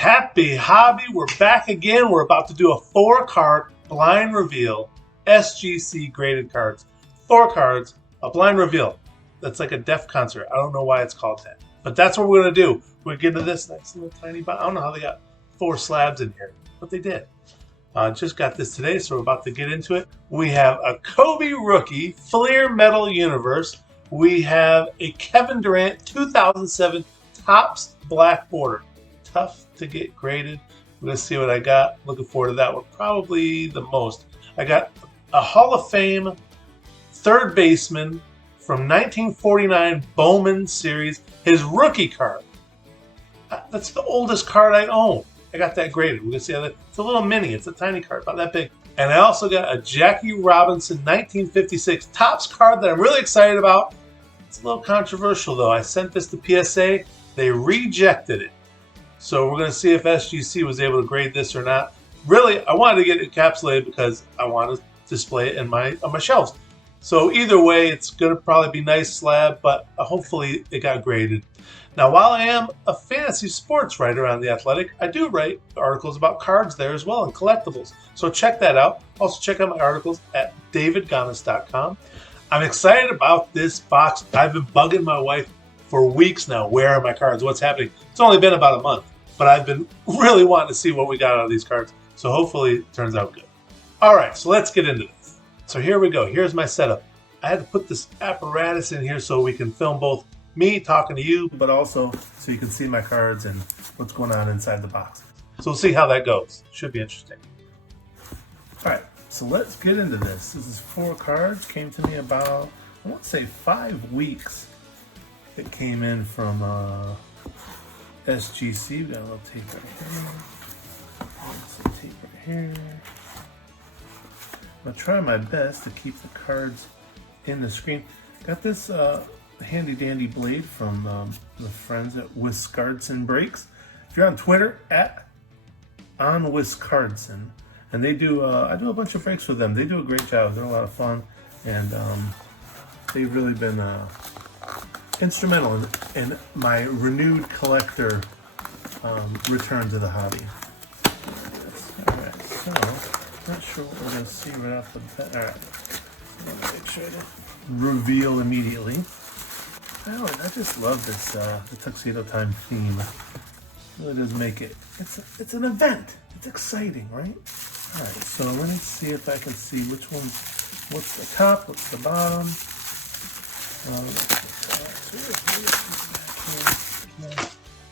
Happy hobby, we're back again. We're about to do a 4-card blind reveal, SGC graded cards. 4 cards, a blind reveal. That's like a deaf concert. I don't know why it's called that, but that's what we're gonna do. We're gonna get into this nice little tiny box. I don't know how they got 4 slabs in here, but they did. Just got this today, so we're about to get into it. We have a Kobe rookie, Fleer Metal Universe. We have a Kevin Durant 2007 Topps black border. Tough to get graded. We're going to see what I got. Looking forward to that one probably the most. I got a Hall of Fame third baseman from 1949 Bowman series. His rookie card. That's the oldest card I own. I got that graded. We're going to see how that. It's a little mini. It's a tiny card, about that big. And I also got a Jackie Robinson 1956 Topps card that I'm really excited about. It's a little controversial though. I sent this to PSA. They rejected it. So we're going to see if SGC was able to grade this or not. Really, I wanted to get it encapsulated because I want to display it on my shelves. So either way, it's going to probably be nice slab, but hopefully it got graded. Now, while I am a fantasy sports writer on The Athletic, I do write articles about cards there as well and collectibles. So check that out. Also check out my articles at davidganis.com. I'm excited about this box. I've been bugging my wife for weeks now. Where are my cards? What's happening? It's only been about a month, but I've been really wanting to see what we got out of these cards. So hopefully it turns out good. All right, so let's get into this. So here we go. Here's my setup. I had to put this apparatus in here so we can film both me talking to you, but also so you can see my cards and what's going on inside the box. So we'll see how that goes. Should be interesting. All right, so let's get into this. This is 4 cards. Came to me about, I want to say 5 weeks. It came in from SGC. We got a little tape right here. Some tape right here. I'm gonna try my best to keep the cards in the screen. Got this handy dandy blade from the friends at Wiscardson Breaks. If you're on Twitter, at @onwiscardson, and they do I do a bunch of breaks with them. They do a great job. They're a lot of fun, and they've really been instrumental in my renewed collector return to the hobby. Alright, so not sure what we're going to see right off the bat. Alright, so make sure to reveal immediately. Oh, and I just love this the Tuxedo Time theme. It really does make it. It's an event. It's exciting, right? Alright, so let me see if I can see which one. What's the top? What's the bottom?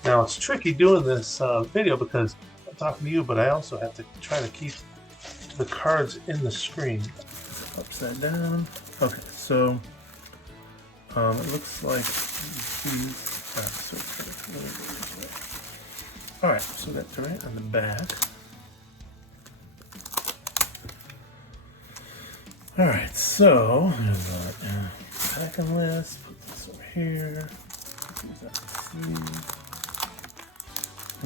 Now it's tricky doing this video because I'm talking to you, but I also have to try to keep the cards in the screen. Upside down. Okay, so it looks like these. Alright, so that's Durant on the back. Alright, so there's a packing list. Put this over here.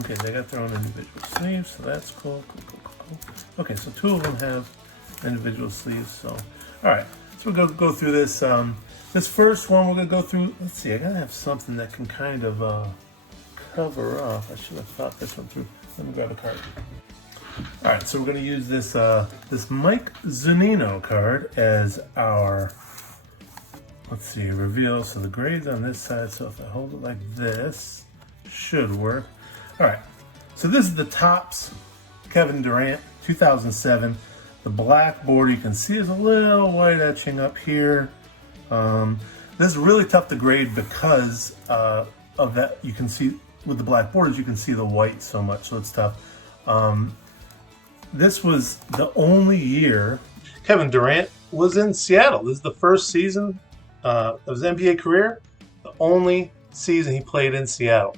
Okay, they got their own individual sleeves, so that's cool. Cool. Okay, so 2 of them have individual sleeves. So, all right, so we'll go through this. This first one we're gonna go through. Let's see, I gotta have something that can kind of cover up. I should have thought this one through. Let me grab a card. All right, so we're gonna use this this Mike Zunino card as our, let's see, reveal. So the grade's on this side, so if I hold it like this, should work. All right, so this is the Topps Kevin Durant 2007. The black border, you can see there's a little white etching up here. This is really tough to grade because of that. You can see with the black borders, you can see the white so much, so it's tough. This was the only year Kevin Durant was in Seattle. This is the first season of his NBA career, the only season he played in Seattle.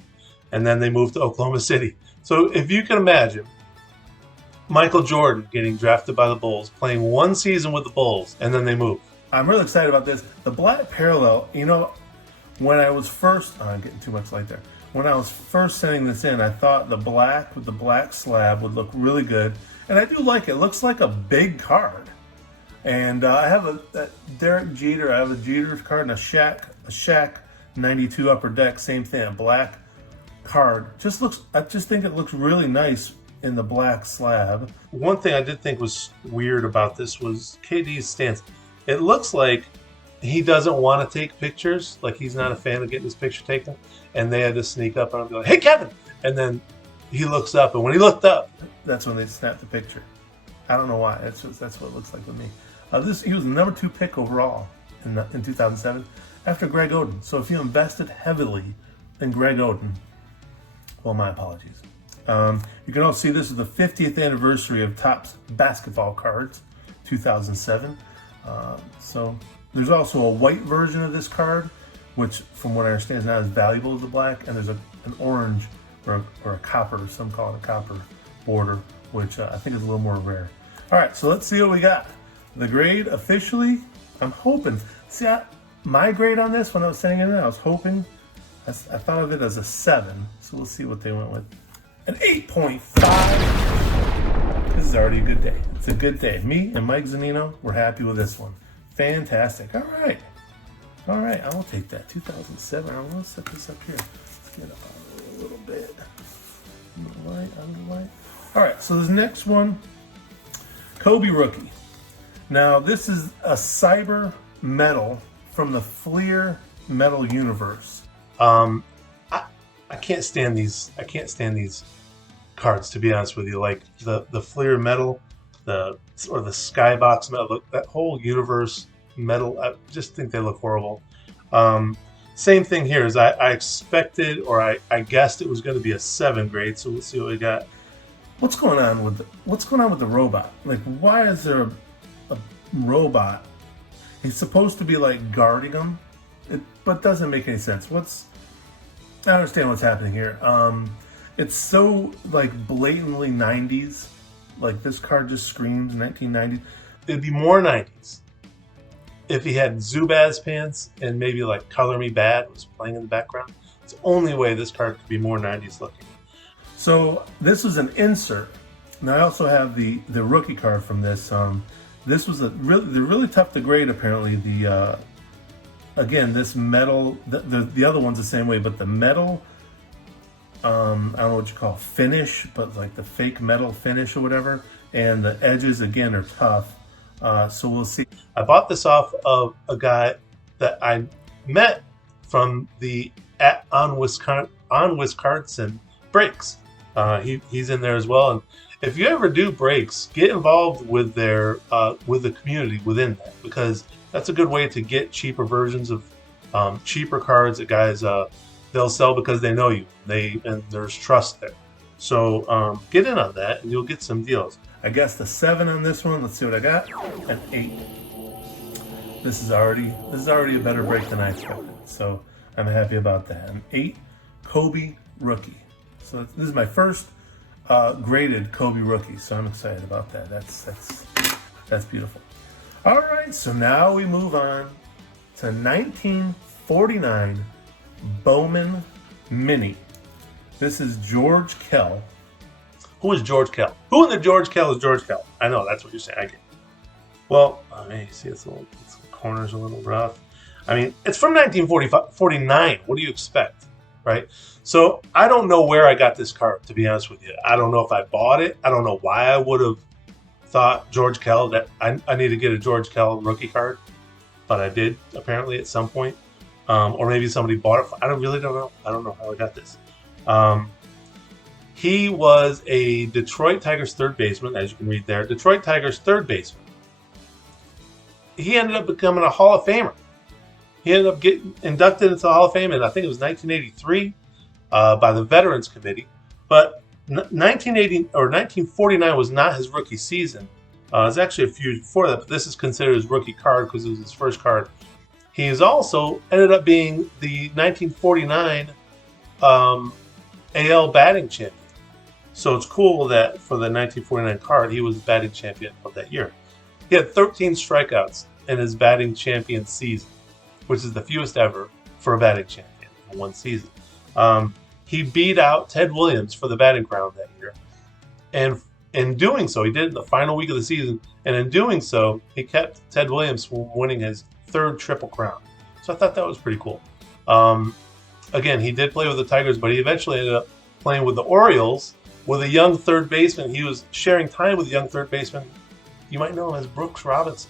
And then they moved to Oklahoma City. So if you can imagine Michael Jordan getting drafted by the Bulls, playing 1 season with the Bulls, and then they moved. I'm really excited about this. The black parallel, you know, when I was first, I'm getting too much light there. When I was first sending this in, I thought the black with the black slab would look really good. And I do like it. It looks like a big card. And I have a Derek Jeter, I have a Jeter card and a Shaq 92 Upper Deck, same thing, black card. I just think it looks really nice in the black slab. One thing I did think was weird about this was KD's stance. It looks like he doesn't want to take pictures, like he's not a fan of getting his picture taken, and they had to sneak up on him and be like, "Hey, Kevin!" And then he looks up, and when he looked up, that's when they snapped the picture. I don't know why. That's what it looks like to me. He was the number 2 pick overall in 2007 after Greg Oden. So if you invested heavily in Greg Oden, well, my apologies. You can also see this is the 50th anniversary of Topps basketball cards, 2007. So there's also a white version of this card, which from what I understand is not as valuable as the black. And there's an orange or a copper, some call it a copper border, which I think is a little more rare. All right, so let's see what we got. The grade officially, I'm hoping. See, my grade on this when I was sending it in, I was hoping, I thought of it as a 7. So we'll see what they went with. An 8.5. This is already a good day. It's a good day. Me and Mike Zanino, we're happy with this one. Fantastic. All right, I will take that. 2007. I'm going to set this up here. Let's get up out of the way a little bit. Underlight. All right, so this next one, Kobe rookie. Now, this is a cyber metal from the Fleer metal universe. I can't stand these. I can't stand these cards, to be honest with you. Like the Fleer metal, the Skybox metal, that whole universe metal. I just think they look horrible. Same thing here. Is I expected, or I guessed it was going to be a 7 grade. So we'll see what we got. What's going on with the robot? Like, why is there a robot? He's supposed to be like guarding him, but doesn't make any sense. I don't understand what's happening here. It's so like blatantly 90s. Like this card just screams 1990s. It'd be more 90s if he had Zubaz pants and maybe like Color Me Bad was playing in the background. It's the only way this card could be more 90s looking. So this was an insert. Now I also have the rookie card from this. This was they're really tough to grade apparently. Again, this metal, the other one's the same way, but the metal, I don't know what you call finish, but like the fake metal finish or whatever, and the edges again are tough. So we'll see. I bought this off of a guy that I met from the on Wisconsin breaks. He's in there as well. And if you ever do breaks, get involved with with the community within that, because that's a good way to get cheaper versions of cheaper cards that guys they'll sell because they know you. And there's trust there. So get in on that and you'll get some deals. I guess the 7 on this one. Let's see what I got. An 8. This is already a better break than I expected. So I'm happy about that. An 8 Kobe rookie. So this is my first graded Kobe rookie. So I'm excited about that. That's beautiful. All right, so now we move on to 1949 Bowman Mini. This is George Kell. Who is George Kell? Who in the George Kell is George Kell? I know, that's what you're saying. I get it. Well, you see the corner's a little rough. I mean, it's from 1949. What do you expect, right? So I don't know where I got this card, to be honest with you. I don't know if I bought it. I don't know why I would have thought George Kell, that I need to get a George Kell rookie card, but I did apparently at some point, or maybe somebody bought it. I don't know. I don't know how I got this. He was a Detroit Tigers third baseman, as you can read there. Detroit Tigers third baseman. He ended up becoming a Hall of Famer. He ended up getting inducted into the Hall of Fame in, I think it was 1983, by the Veterans Committee. But 1949 was not his rookie season. It was actually a few before that, but this is considered his rookie card because it was his first card. He is also ended up being the 1949 AL batting champion. So it's cool that for the 1949 card, he was the batting champion of that year. He had 13 strikeouts in his batting champion season, which is the fewest ever for a batting champion in one season. He beat out Ted Williams for the batting crown that year. And in doing so, he did it in the final week of the season. And in doing so, he kept Ted Williams from winning his third Triple Crown. So I thought that was pretty cool. again, he did play with the Tigers, but he eventually ended up playing with the Orioles with a young third baseman. He was sharing time with a young third baseman. You might know him as Brooks Robinson,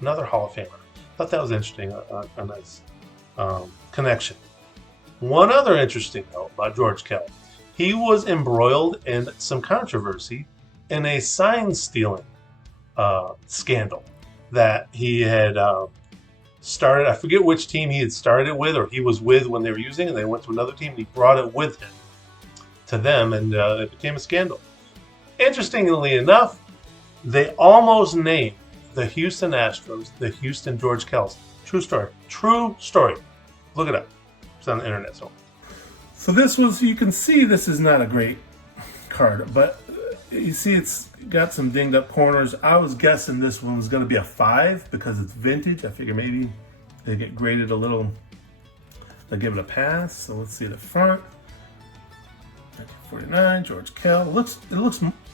another Hall of Famer. Thought that was interesting, a nice connection. One other interesting note about George Kell. He was embroiled in some controversy in a sign stealing scandal that he had started. I forget which team he had started it with, or he was with when they were using it. They went to another team and he brought it with him to them, and it became a scandal. Interestingly enough, they almost named the Houston Astros the Houston George Kells. True story. True story. Look it up. It's on the internet. So this was, you can see this is not a great card, but you see it's got some dinged up corners. I was guessing this one was going to be a 5 because it's vintage. I figure maybe they get graded a little, they give it a pass. So let's see the front. 1949, George Kell. It looks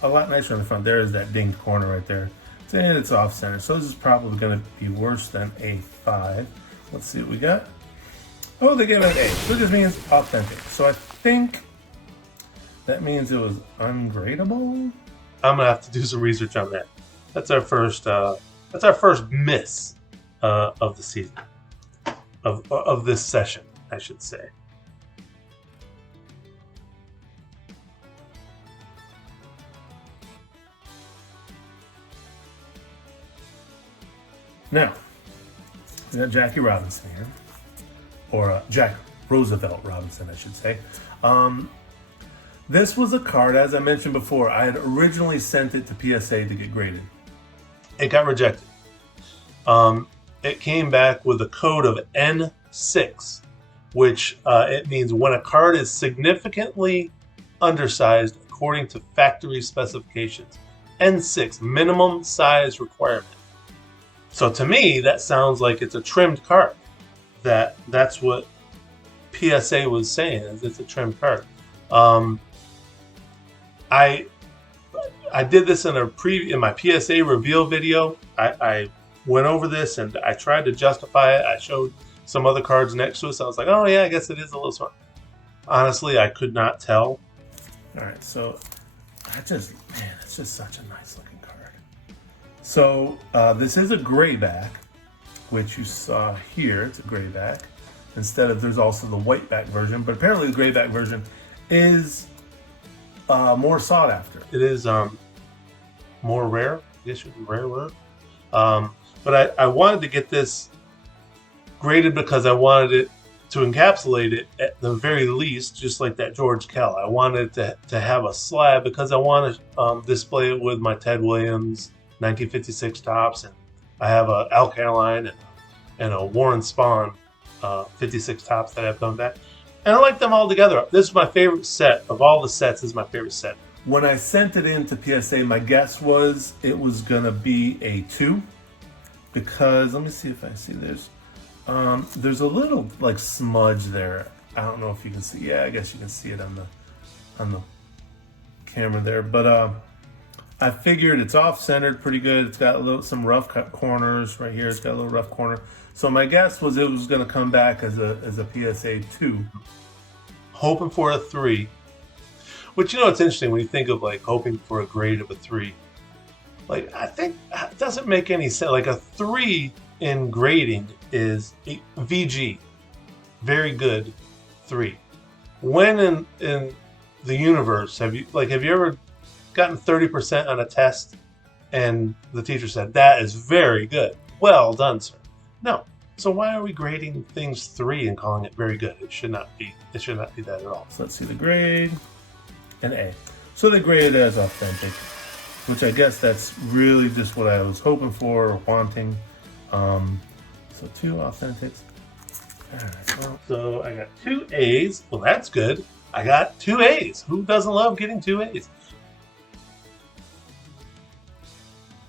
a lot nicer on the front. There is that dinged corner right there. And it's off center. So this is probably going to be worse than a 5. Let's see what we got. Oh, they gave it an A. So this means authentic. So I think that means it was ungradable. I'm gonna have to do some research on that. That's our first miss of the season, of this session, I should say. Now, we got Jackie Robinson here, or Jack Roosevelt Robinson, I should say. This was a card, as I mentioned before, I had originally sent it to PSA to get graded. It got rejected. It came back with a code of N6, which it means when a card is significantly undersized according to factory specifications. N6, minimum size requirement. So to me, that sounds like it's a trimmed card. That's what PSA was saying, is it's a trimmed card. I did this in my PSA reveal video. I went over this and I tried to justify it. I showed some other cards next to it. So I was like, oh yeah, I guess it is a little smart. Honestly, I could not tell. All right, so it's just such a nice looking card. So this is a gray back, which you saw here. It's a gray back. There's also the white back version, but apparently the gray back version is more sought after. It is more rare. I guess it would be rarer. But I wanted to get this graded because I wanted it to encapsulate it at the very least, just like that George Kell. I wanted to have a slab because I want to display it with my Ted Williams 1956 tops, and I have a Al Caroline and a Warren Spahn 56 tops that I've done back. And I like them all together. This is my favorite set. Of all the sets, this is my favorite set. When I sent it in to PSA, my guess was it was going to be a 2. Because, let me see if I see this. There's a little, like, smudge there. I don't know if you can see. Yeah, I guess you can see it on the camera there. But I figured it's off-centered pretty good. It's got some rough cut corners right here. It's got a little rough corner. So my guess was it was going to come back as a PSA 2. Hoping for a 3. Which, you know, it's interesting when you think of, like, hoping for a grade of a 3. Like, I think it doesn't make any sense. Like, a 3 in grading is a VG. Very good 3. When in the universe have you ever gotten 30% on a test and the teacher said, that is very good. Well done, sir. No. So why are we grading things 3 and calling it very good? It should not be that at all. So let's see the grade. An A. So they graded it as authentic, which I guess that's really just what I was hoping for or wanting. So 2 authentics. All right, well. So I got 2 A's. Well, that's good. I got 2 A's. Who doesn't love getting 2 A's?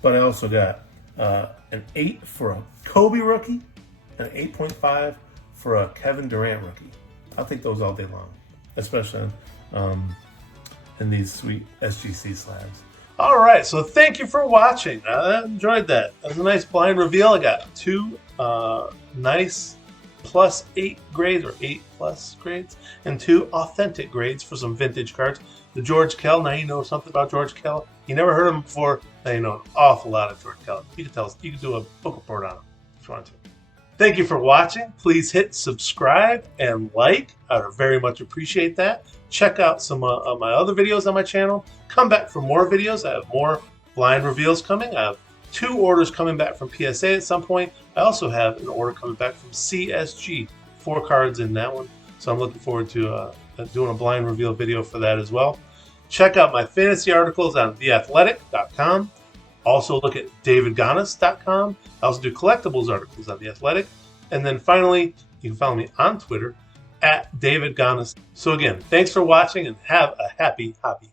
But I also got an 8 for a Kobe rookie and an 8.5 for a Kevin Durant rookie. I'll take those all day long, especially in these sweet SGC slabs. All right, so thank you for watching. I enjoyed that. That was a nice blind reveal. I got 2 nice plus 8 grades or 8 plus grades, and 2 authentic grades for some vintage cards. The George Kell, now you know something about George Kell. You never heard of him before, now you know an awful lot of George Kell. You can tell us, you can do a book report on him if you want to. Thank you for watching. Please hit subscribe and like. I would very much appreciate that. Check out some of my other videos on my channel. Come back for more videos. I have more blind reveals coming. I have 2 orders coming back from PSA at some point. I also have an order coming back from CSG. 4 cards in that one. So I'm looking forward to doing a blind reveal video for that as well. Check out my fantasy articles on theathletic.com. Also look at davidganas.com. I also do collectibles articles on The Athletic. And then finally, you can follow me on Twitter @DavidGanas. So again, thanks for watching and have a happy hobby.